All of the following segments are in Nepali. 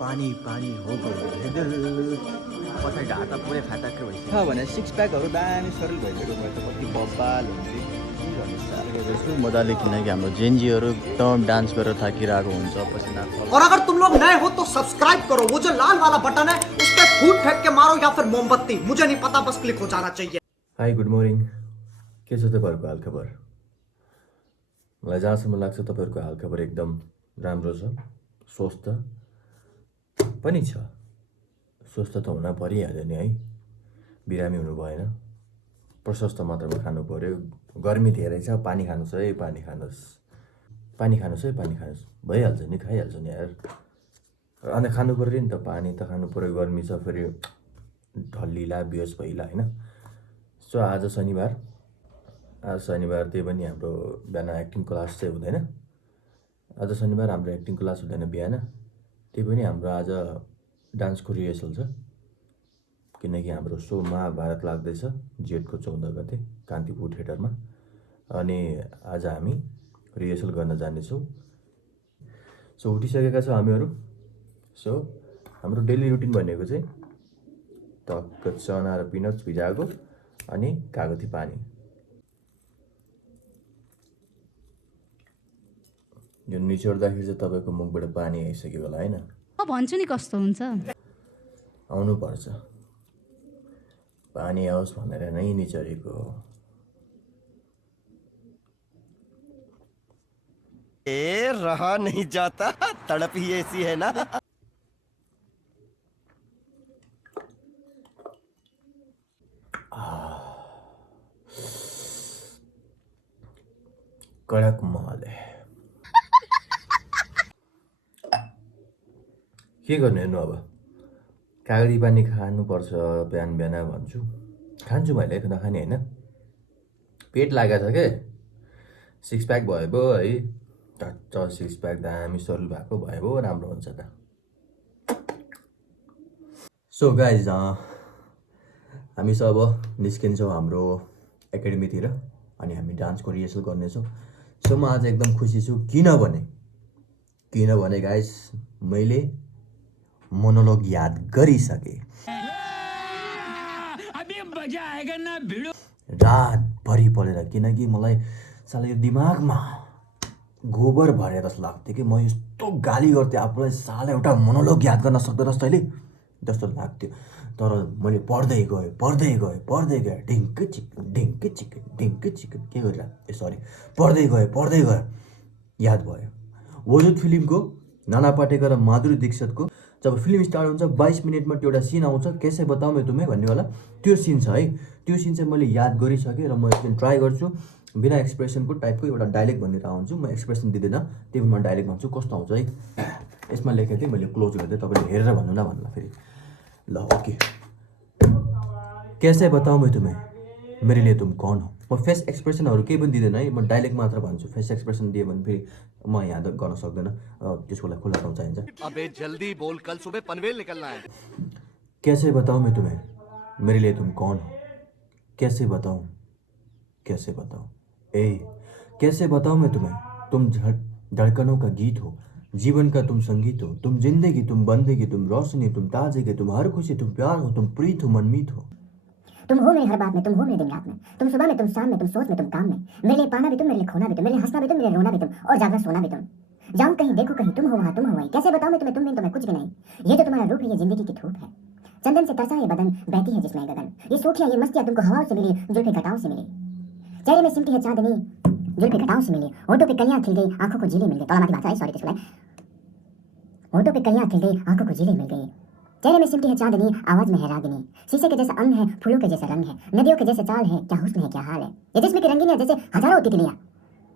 पानी पानी हो गयो हे दिल पछाडि ढाड त पुरै फाटाक्कै भइसक्यो छ भने सिक्स प्याकहरू दामी सरल भइसक्यो भयो त कति बब्बाल हुन्छ के गर्नु साह्रो यसो मजाले किनकि हाम्रो जेन्जीहरू एकदम डान्स गरेर थाकिरहेको हुन्छ पसिना और अगर तुम लोग नए हो तो सब्सक्राइब करो, वो जो लाल वाला बटन है उस पर फूट फेंक के मारो या फिर मोमबत्ती, मुझे नहीं पता, बस क्लिक हो जाना चाहिए। हाई गुड मर्निङ के छ तपाईँहरूको हालखबर मलाई जहाँसम्म लाग्छ तपाईँहरूको हालखबर एकदम राम्रो छ स्वस्थ पनि छ स्वस्थ त हुन परिहाल्यो नि है बिरामी हुनु भएन प्रशस्त मात्रामा खानु पर्यो गर्मी धेरै छ पानी खानुहोस् है पानी खानुहोस् है पानी खानुहोस् भइहाल्छ नि खाइहाल्छ नि यार अन्त खानु पर्यो नि त पानी त खानु पर्यो गर्मी छ फेरि ढल्लिला बेहोस भइला होइन सो आज शनिबार त्यही पनि हाम्रो बिहान एक्टिङ क्लास चाहिँ हुँदैन आज शनिबार हाम्रो एक्टिङ क्लास हुँदैन बिहान त्यही पनि हाम्रो आज डान्सको रिहर्सल छ किनकि हाम्रो सो महाभारत लाग्दैछ जेठको 14 गते कान्तिपुर थिएटरमा अनि आज हामी रिहर्सल गर्न जानेछौँ सो उठिसकेका छौँ हामीहरू सो हाम्रो डेली रुटिन भनेको चाहिँ टक्क चना र पिनट्स भिजाएको अनि कागती पानी यो निचोड्दाखेरि चाहिँ तपाईँको मुखबाट पानी आइसक्यो होला होइन भन्छु नि कस्तो हुन्छ आउनुपर्छ पानी आओस् भनेर नै निचोरेको ए रहा नहीं जाता तड़प ही ऐसी है ना कडक महल के गर्ने हेर्नु अब कागती पानी खानुपर्छ बिहान बिहान भन्छु खान्छु मैले नखाने होइन पेट लागेको छ के सिक्स प्याक भयो पो है टच्च सिक्स प्याक दामी सरल भएको भयो पो राम्रो हुन्छ त सो गाइज हामी सब अब निस्किन्छौँ हाम्रो एकाडेमीतिर अनि हामी डान्सको रिहर्सल गर्नेछौँ सो म आज एकदम खुसी छु किनभने गाइज मैले मोनोलोग याद गरिसकेँ रातभरि पढेर किनकि मलाई साला यो दिमागमा गोबर भरे जस्तो लाग्थ्यो कि म यस्तो गाली गर्थेँ आफूलाई साला एउटा मोनोलोग याद गर्न सक्दैनस् तैँले जस्तो लाग्थ्यो तर मैले पढ्दै गएँ ढिङ्क चिकन के गरिरहेको पढ्दै गएँ याद भयो वजुद फिल्मको नाना पाटेकर र माधुरी दीक्षितको जब फिल्म स्टार्ट हुन्छ 22 मिनटमा एउटा सिन आउँछ कैसे बताऊँ मैं तुम्हें भन्ने वाला त्यो सिन छ है त्यो सिन चाहिँ मैले याद गरिसकेँ र म एकदिन ट्राई गर्छु बिना एक्सप्रेसनको टाइपको एउटा डायलेक्ट भनेर आउँछु म एक्सप्रेसन दिँदैन त्यही म डायलेक्ट भन्छु कस्तो आउँछ है यसमा लेखेको थिएँ मैले क्लोज गरिदिएँ तपाईँले हेरेर भन्नु न भन्नु फेरि ल ओके कैसे बताऊँ मैं तुम्हें मेरे लिए तुम कौन हो म फेस एक्सप्रेसनहरू केही पनि दिँदैन है म डायलेक्ट मात्र भन्छु फेस एक्सप्रेसन दिएँ भने फेरि म याद गर्न सक्दैन त्यसको लागि खुला ठाउँ चाहिन्छ अबे जल्दी बोल कल सुबह पनवेल निकलना है कैसे बताऊँ मैं तुम्हें मेरे लिए तुम कौन हो कैसे बताऊँ कैसे बताऊँ मैं तुम्हें तुम धड़कनों का गीत हो जीवन का तुम संगीत हो तुम जिंदगी तुम बंदगी तुम रोशनी तुम ताजगी तुम हर खुशी तुम प्यार हो तुम प्रीत हो मनमीत हो तुम हो मेरी हर बात में, तुम हो मेरे दिन रात में, तुम सुबह में, तुम शाम में, तुम सोच में, तुम काम में, मेरे लिए पाना भी तुम, मेरे लिए खोना भी तुम, मेरे लिए हंसना भी तुम, मेरे लिए रोना भी तुम, और जागना सोना भी तुम। जाऊं कहीं देखो कहीं तुम हो वहाँ तुम हो वहीं, कैसे बताऊं मैं तुम्हें तुम बिन तुम्हें कुछ भी नहीं। ये जो तुम्हारा रूप है ये जिंदगी की धूप है, चंदन से तरसा ये बदन, बहती है जिसमें गगन, ये सूखियां ये मस्तियां तुमको हवाओं से मिली, जुल्फे घटाओं से मिली, चेहरे में सिमटी है चांदनी, जुल्फे घटाओं से मिली, होठों पे कलियां खिल गई, आंखों को झीलें मिल गई, तोलामाती भाषा है सॉरी त्यसको लागि, होठों पे कलियां खिल गई, आंखों को झीलें मिल गई, चेहरे में सिमटी है चांदनी, आवाज में है रागिनी, शीशे के जैसा अंग है, फूलों के जैसा रंग है, नदियों के जैसे चाल है, क्या हुस्न है क्या हाल है, ये जिस्म की रंगीनियां जैसे हजारों तितलियां,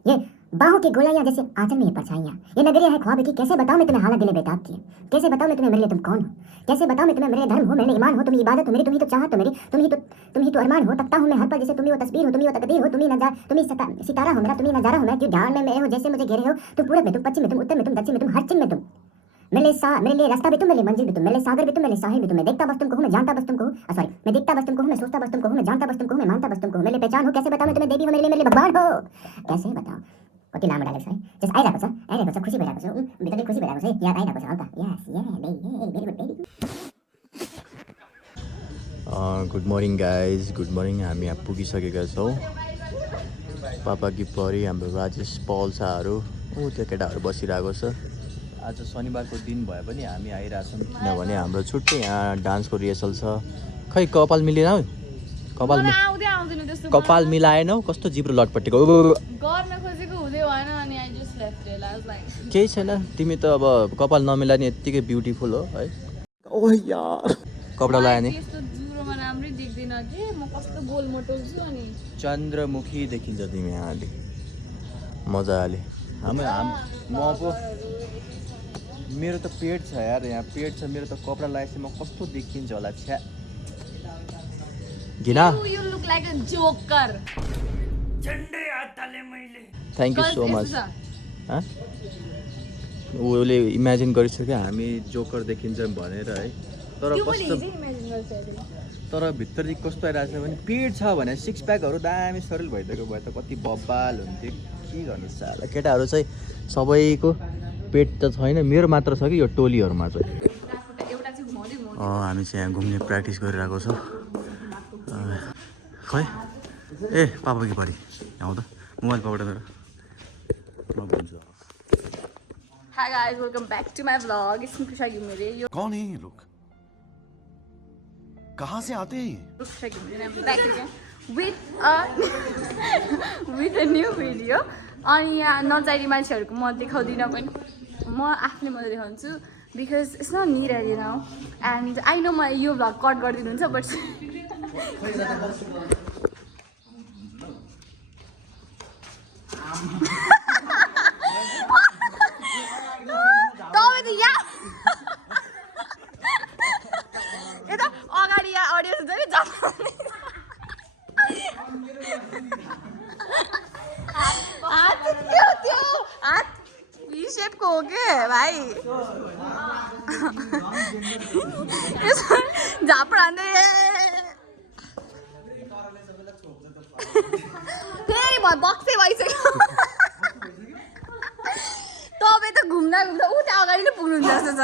ये बाहों की गोलाइयां जैसे आंचल में ये परछाइयां, ये नगरिया है ख्वाब की, कैसे बताऊं मैं तुम्हें हालत दिले बेताब की, कैसे बताऊं मैं तुम्हें मेरे लिए तुम कौन हो, कैसे बताऊं मैं तुम्हें मेरे धर्म हो, मेरे ईमान हो, तुम इबादत हो मेरी, तुम ही तो चाहत हो मेरी, तुम ही तो अरमान हो, तकता हूं मैं हर पल जैसे तुम ही वो तस्वीर हो, तुम ही वो तकदीर हो, तुम ही सितारा हो मेरा, तुम ही नजारा हो मैं, क्यों ध्यान में हो जैसे मुझे घेरे हो, तुम पूरब में, तुम पश्चिम में, तुम उत्तर में, तुम दक्षिण में, तुम हर चिन्ह में तुम, मेरे लिए रास्ता भी तुम, मेरे लिए मंजिल भी तुम, मेरे लिए सागर भी तुम, मेरे लिए साहिल भी तुम, मैं देखता बस तुमको हूं, मैं जानता बस तुमको हूं, सॉरी मैं देखता बस तुमको हूं, मैं सोचता बस तुमको हूं, मैं जानता बस तुमको हूं, मैं मानता बस तुमको हूं, मेरे लिए पहचान हो, कैसे बताऊं मैं तुम्हें देवी हो, मेरे लिए भगवान हो, कैसे बताऊं कति लामो डायलग छ है जस आइरहेको छ खुसी भइरहेको छु भित्रले खुसी भइरहेको छ है याद आइरहेको छ हल्का यस very good good morning guys good morning हामी यहाँ पुगिसकेका छौँ पापाकी परी हाम्रो राजेश पल्साहरू त्यो केटाहरू बसिरहेको छ आज शनिबारको दिन भए पनि हामी आइरहेछौँ किनभने हाम्रो छुट्टै यहाँ डान्सको रिहर्सल छ खै कपाल मिलेन हौ कपाल मिलाएनौ कस्तो जिब्रो लटपट्टिको गर्न खोजेको हुँदै भएन अनि I just left it I was like केही छैन तिमी त अब कपाल नमिलाने यत्तिकै ब्युटिफुल हो है ओह यार कपडा लगाए नि यस्तो जुरोमा राम्रै देख्दैन के म कस्तो गोल मोटो छु अनि चन्द्रमुखी देखिन्छ तिमी यहाँले मजाले म पो मेरो त पेट छ यार यहाँ पेट छ मेरो त कपडा लगाएपछि म कस्तो देखिन्छ होला छ्या घिना you look like a joker thank you so much उसले इमेजिन गरिसक्यो हामी जोकर देखिन्छ भनेर है तर कस्तो तर भित्रदेखि कस्तो आइरहेको छ भने पेट छ भने सिक्स प्याकहरू दामी शरीर भइदिएको भए त कति बब्बाल हुन्थ्यो के गर्नु साला केटाहरू चाहिँ सबैको पेट त छैन मेरो मात्र छ कि यो टोलीहरूमा चाहिँ हामी चाहिँ यहाँ घुम्ने प्र्याक्टिस गरिरहेको छौँ खै ए पापा कि परी यहाँ त मोबाइल पक्रेर म भन्छु hi guys welcome back to my vlog इसमें खुशा यू मेरे यो कौन है ये लोग कहाँ से आते हैं खुशा यू मेरे I'm back again with a new video अनि यहाँ नजारी मान्छेहरूको म देखाउँदिनँ पनि म आफ्नै मात्रै देखाउँछु because it's not needed you know and I know म यो भ्लग कट गरिदिनुहुन्छ बट तपाईँ त यहाँ यता अगाडि यहाँ अडियन्स हुन्छ कि हात त्यो हात भी शेपको हो के भाइ झापड हान्दै फेरि बक्सै भइसक्यो तपाईँ त घुम्दा घुम्दा उता अगाडि नै पुग्नुहुन्छ जस्तो छ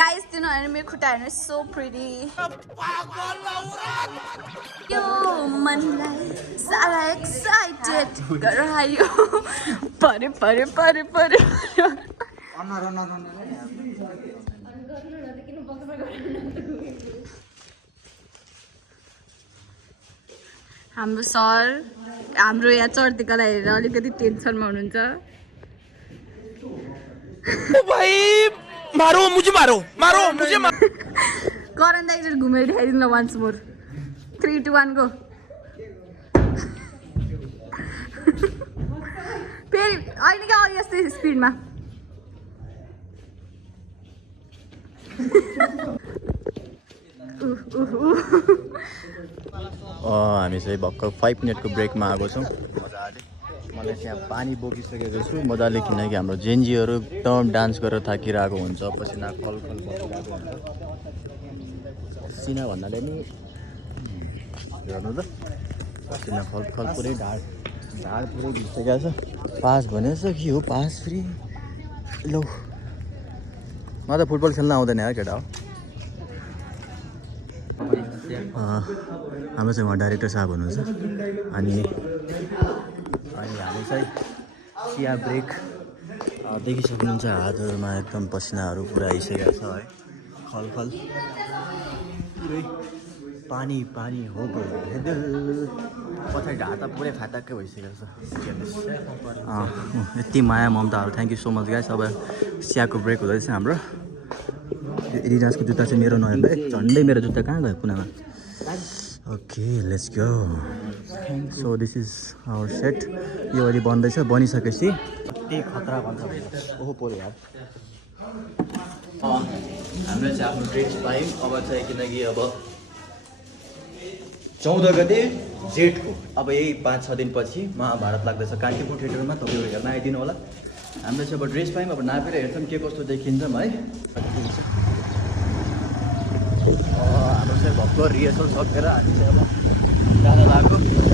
गाइस त्यो नहेर्नु मेरो खुट्टा हेर्नु सो प्रिटी यो मनलाई सारा एक्साइटेड गरायो परे परे परे परे हाम्रो सर हाम्रो यहाँ चढ्तीकोलाई हेरेर अलिकति टेन्सनमा हुनुहुन्छ करण दाइ एकचोटि घुमेर देखाइदिनु न वान्स मोर 3 2 1 गो फेरि अहिले क्या अघि यस्तै स्पिडमा हामी चाहिँ भर्खर 5 मिनटको ब्रेकमा आएको छौँ मजाले मलाई चाहिँ यहाँ पानी बोकिसकेको छु मजाले किनकि हाम्रो जेन्जीहरू एकदम डान्स गरेर थाकिरहेको हुन्छ पसिना खल खल बसिरहेको हुन्छ पसिना भन्नाले नि हेर्नु त पसिना खल खल पुरै ढाड पुरै भिजिसकेको छ पास भनेछ के हो पास फ्री लौ म त फुटबल खेल्न आउँदैन यार केटा हो हाम्रो चाहिँ उहाँ डाइरेक्टर साहब हुनुहुन्छ अनि हामी चाहिँ चिया ब्रेक देखिसक्नुहुन्छ हातहरूमा एकदम पसिनाहरू पुरा आइसकेको छ है खलखल पुरै पानी पानी हो पछाडि ढाड त पुरै फाटाक्कै भइसकेको छ यति माया ममताहरू thank you so much guys अब चियाको ब्रेक हुँदैछ हाम्रो एडिडासको जुत्ता चाहिँ मेरो नहेर्दा झन्डै मेरो जुत्ता कहाँ गयो कुनामा okay let's go so this is our set यो अहिले बन्दैछ बनिसकेपछि कति खतरा बन्छ ओहो पोलो यार हाम्रो चाहिँ आफ्नो ड्रेस पायौँ अब चाहिँ किनकि अब 14 गते जेठको अब यही 5-6 दिनपछि महाभारत लाग्दैछ कान्तिपुर थिएटरमा तपाईँहरू हेर्न आइदिनु होला हाम्रो चाहिँ अब ड्रेस पायौँ अब नापेर हेर्छौँ के कस्तो देखिन्छ है हाम्रो चाहिँ भक्कु रिहर्सल सकेर हामी चाहिँ अब जान लाग्यो